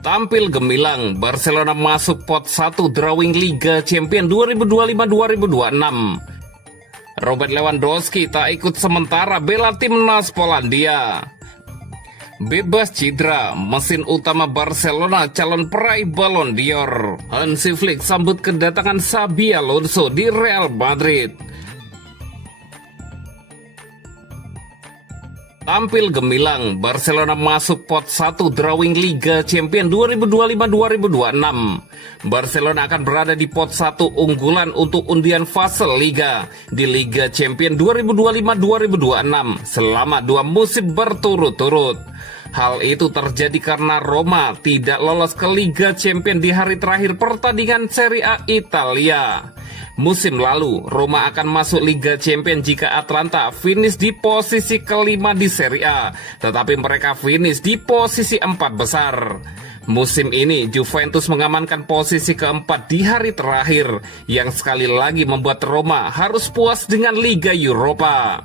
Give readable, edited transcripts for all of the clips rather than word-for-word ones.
Tampil gemilang, Barcelona masuk pot 1 drawing Liga Champions 2025-2026. Robert Lewandowski tak ikut sementara bela timnas Polandia. Bebas cedera, mesin utama Barcelona calon peraih Ballon d'Or. Hansi Flick sambut kedatangan Xabi Alonso di Real Madrid. Tampil gemilang, Barcelona masuk pot 1 drawing Liga Champions 2025-2026. Barcelona akan berada di pot 1 unggulan untuk undian fase Liga di Liga Champions 2025-2026 selama 2 musim berturut-turut. Hal itu terjadi karena Roma tidak lolos ke Liga Champions di hari terakhir pertandingan Serie A Italia. Musim lalu, Roma akan masuk Liga Champions jika Atalanta finish di posisi kelima di Serie A, tetapi mereka finish di posisi 4 besar. Musim ini, Juventus mengamankan posisi keempat di hari terakhir, yang sekali lagi membuat Roma harus puas dengan Liga Eropa.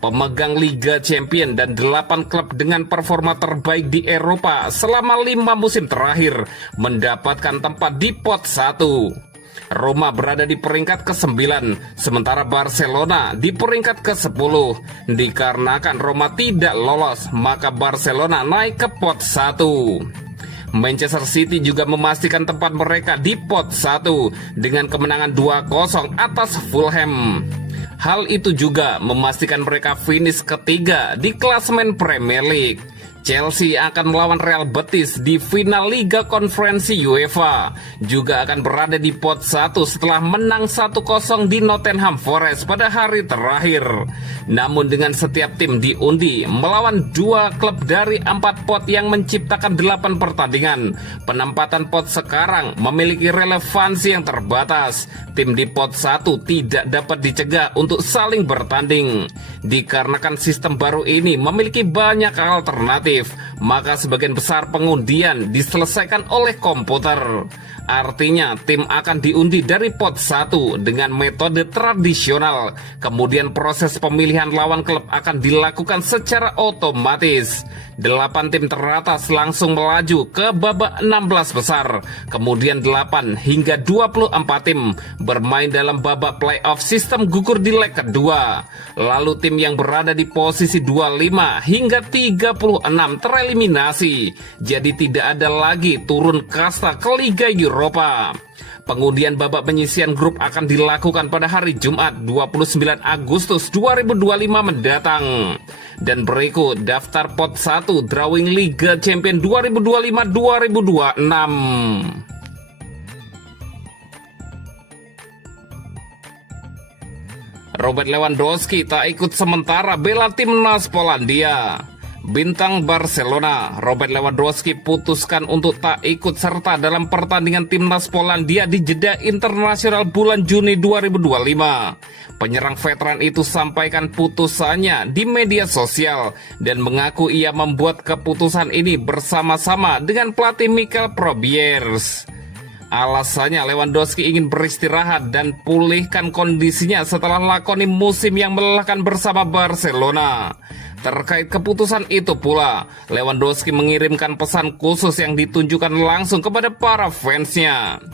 Pemegang Liga Champions dan 8 klub dengan performa terbaik di Eropa selama 5 musim terakhir mendapatkan tempat di pot 1. Roma berada di peringkat ke-9, sementara Barcelona di peringkat ke-10. Dikarenakan Roma tidak lolos, maka Barcelona naik ke pot 1. Manchester City juga memastikan tempat mereka di pot 1 dengan kemenangan 2-0 atas Fulham. Hal itu juga memastikan mereka finish ketiga di klasemen Premier League. Chelsea akan melawan Real Betis di final Liga Konferensi UEFA. Juga akan berada di pot 1 setelah menang 1-0 di Nottingham Forest pada hari terakhir. Namun dengan setiap tim diundi melawan 2 klub dari 4 pot yang menciptakan 8 pertandingan, penempatan pot sekarang memiliki relevansi yang terbatas. Tim di pot 1 tidak dapat dicegah untuk saling bertanding. Dikarenakan sistem baru ini memiliki banyak alternatif, maka sebagian besar pengundian diselesaikan oleh komputer. Artinya tim akan diundi dari pot 1 dengan metode tradisional. Kemudian proses pemilihan lawan klub akan dilakukan secara otomatis. 8 tim teratas langsung melaju ke babak 16 besar. Kemudian 8 hingga 24 tim bermain dalam babak playoff sistem gugur di leg kedua. Lalu tim yang berada di posisi 25 hingga 36 tereliminasi. Jadi tidak ada lagi turun kasta ke Liga Eropa. Pengundian babak penyisian grup akan dilakukan pada hari Jumat 29 Agustus 2025 mendatang. Dan berikut daftar pot 1 drawing Liga Champions 2025-2026. Robert Lewandowski tak ikut sementara bela timnas Polandia. Bintang Barcelona, Robert Lewandowski putuskan untuk tak ikut serta dalam pertandingan timnas Polandia di jeda internasional bulan Juni 2025. Penyerang veteran itu sampaikan putusannya di media sosial dan mengaku ia membuat keputusan ini bersama-sama dengan pelatih Michael Probiers. Alasannya Lewandowski ingin beristirahat dan pulihkan kondisinya setelah lakoni musim yang melelahkan bersama Barcelona. Terkait keputusan itu pula, Lewandowski mengirimkan pesan khusus yang ditunjukkan langsung kepada para fansnya.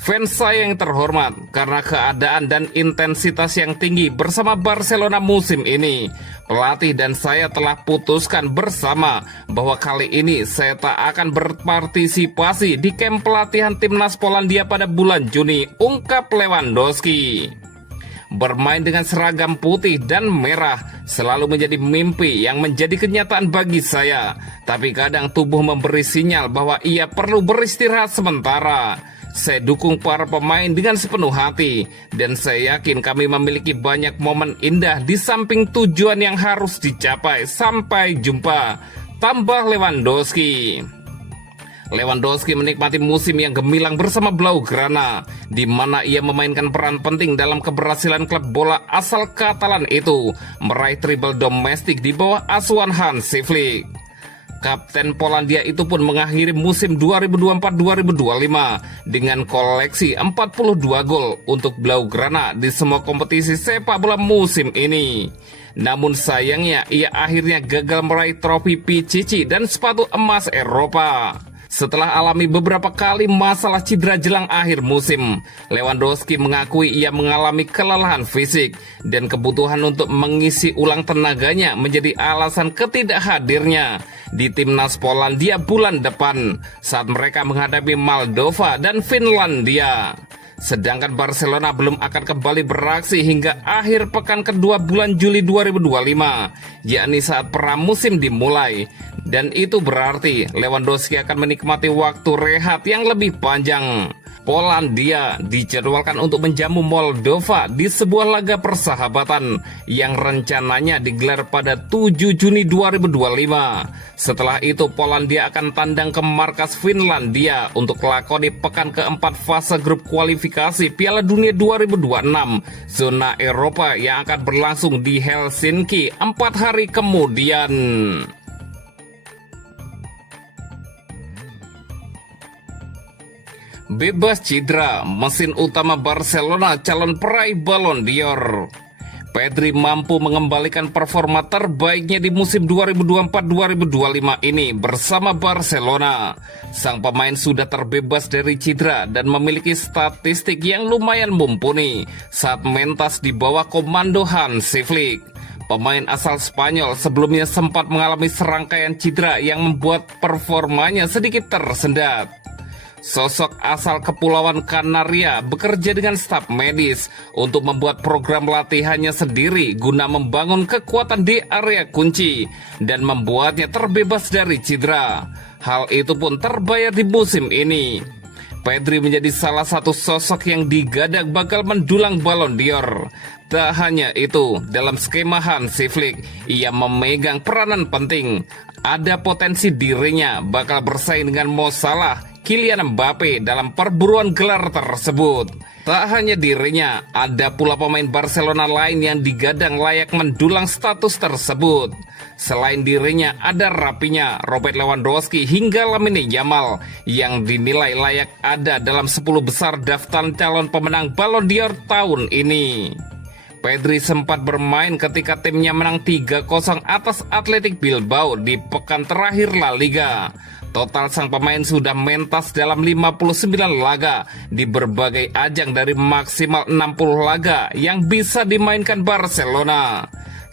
Fans saya yang terhormat, karena keadaan dan intensitas yang tinggi bersama Barcelona musim ini, pelatih dan saya telah putuskan bersama bahwa kali ini saya tak akan berpartisipasi di kamp pelatihan timnas Polandia pada bulan Juni, ungkap Lewandowski. Bermain dengan seragam putih dan merah selalu menjadi mimpi yang menjadi kenyataan bagi saya. Tapi kadang tubuh memberi sinyal bahwa ia perlu beristirahat sementara. Saya dukung para pemain dengan sepenuh hati, dan saya yakin kami memiliki banyak momen indah di samping tujuan yang harus dicapai. Sampai jumpa, tambah Lewandowski. Lewandowski menikmati musim yang gemilang bersama Blaugrana, di mana ia memainkan peran penting dalam keberhasilan klub bola asal Katalan itu meraih treble domestik di bawah asuhan Hansi Flick. Kapten Polandia itu pun mengakhiri musim 2024-2025 dengan koleksi 42 gol untuk Blaugrana di semua kompetisi sepak bola musim ini. Namun sayangnya ia akhirnya gagal meraih trofi Pichichi dan sepatu emas Eropa. Setelah alami beberapa kali masalah cedera jelang akhir musim, Lewandowski mengakui ia mengalami kelelahan fisik dan kebutuhan untuk mengisi ulang tenaganya menjadi alasan ketidakhadirnya di timnas Polandia bulan depan saat mereka menghadapi Moldova dan Finlandia. Sedangkan Barcelona belum akan kembali beraksi hingga akhir pekan kedua bulan Juli 2025, yakni saat pramusim dimulai. Dan itu berarti Lewandowski akan menikmati waktu rehat yang lebih panjang. Polandia dijadwalkan untuk menjamu Moldova di sebuah laga persahabatan yang rencananya digelar pada 7 Juni 2025. Setelah itu Polandia akan tandang ke markas Finlandia untuk lakoni pekan keempat fase grup kualifikasi Piala Dunia 2026 zona Eropa yang akan berlangsung di Helsinki 4 hari kemudian. Bebas cedera, mesin utama Barcelona calon peraih Ballon d'Or. Pedri mampu mengembalikan performa terbaiknya di musim 2024-2025 ini bersama Barcelona. Sang pemain sudah terbebas dari cedera dan memiliki statistik yang lumayan mumpuni saat mentas di bawah komando Hansi Flick. Pemain asal Spanyol sebelumnya sempat mengalami serangkaian cedera yang membuat performanya sedikit tersendat. Sosok asal Kepulauan Kanaria bekerja dengan staf medis untuk membuat program latihannya sendiri guna membangun kekuatan di area kunci dan membuatnya terbebas dari cedera. Hal itu pun terbayar di musim ini. Pedri menjadi salah satu sosok yang digadang bakal mendulang Ballon d'Or. Tak hanya itu, dalam skema Hansi Flick, ia memegang peranan penting. Ada potensi dirinya bakal bersaing dengan Mo Salah, Kylian Mbappe dalam perburuan gelar tersebut. Tak hanya dirinya, ada pula pemain Barcelona lain yang digadang layak mendulang status tersebut. Selain dirinya, ada Rapinya, Robert Lewandowski hingga Lamine Yamal yang dinilai layak ada dalam 10 besar daftar calon pemenang Ballon d'Or tahun ini. Pedri sempat bermain ketika timnya menang 3-0 atas Athletic Bilbao di pekan terakhir La Liga. Total sang pemain sudah mentas dalam 59 laga di berbagai ajang dari maksimal 60 laga yang bisa dimainkan Barcelona.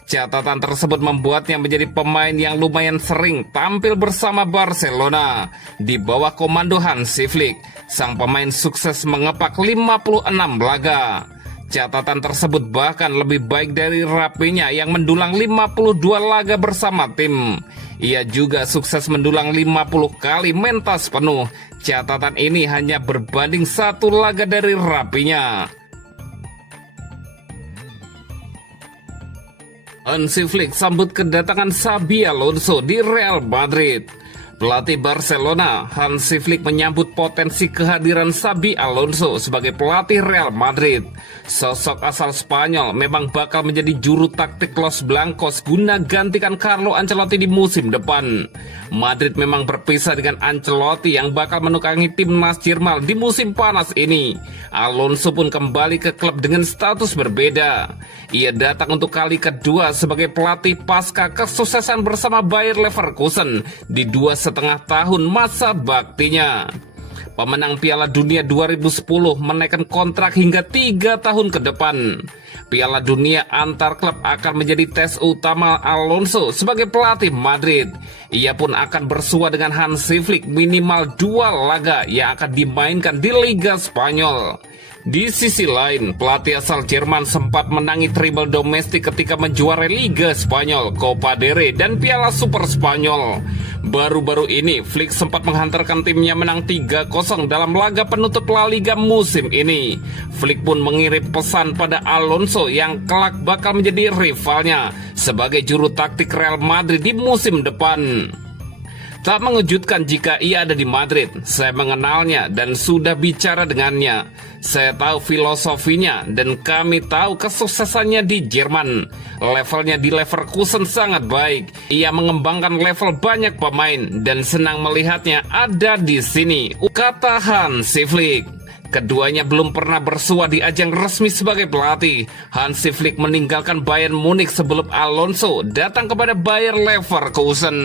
Catatan tersebut membuatnya menjadi pemain yang lumayan sering tampil bersama Barcelona. Di bawah komando Hansi Flick, sang pemain sukses mengepak 56 laga. Catatan tersebut bahkan lebih baik dari Rapinya yang mendulang 52 laga bersama tim. Ia juga sukses mendulang 50 kali mentas penuh. Catatan ini hanya berbanding 1 laga dari Rapinya. Hansi Flick sambut kedatangan Xabi Alonso di Real Madrid. Pelatih Barcelona, Hansi Flick menyambut potensi kehadiran Xabi Alonso sebagai pelatih Real Madrid. Sosok asal Spanyol memang bakal menjadi juru taktik Los Blancos guna gantikan Carlo Ancelotti di musim depan. Madrid memang berpisah dengan Ancelotti yang bakal menukangi timnas Jerman di musim panas ini. Alonso pun kembali ke klub dengan status berbeda. Ia datang untuk kali kedua sebagai pelatih pasca kesuksesan bersama Bayer Leverkusen di 2,5 tahun masa baktinya. Pemenang Piala Dunia 2010 menaikkan kontrak hingga 3 tahun ke depan. Piala Dunia antar klub akan menjadi tes utama Alonso sebagai pelatih Madrid. Ia pun akan bersua dengan Hansi Flick minimal 2 laga yang akan dimainkan di Liga Spanyol. Di sisi lain, pelatih asal Jerman sempat menangi treble domestik ketika menjuarai Liga Spanyol, Copa del Rey, dan Piala Super Spanyol. Baru-baru ini, Flick sempat menghantarkan timnya menang 3-0 dalam laga penutup La Liga musim ini. Flick pun mengirim pesan pada Alonso yang kelak bakal menjadi rivalnya sebagai juru taktik Real Madrid di musim depan. Tak mengejutkan jika ia ada di Madrid. Saya mengenalnya dan sudah bicara dengannya. Saya tahu filosofinya dan kami tahu kesuksesannya di Jerman. Levelnya di Leverkusen sangat baik. Ia mengembangkan level banyak pemain dan senang melihatnya ada di sini, kata Hansi Flick. Keduanya belum pernah bersua di ajang resmi sebagai pelatih. Hansi Flick meninggalkan Bayern Munich sebelum Alonso datang kepada Bayer Leverkusen.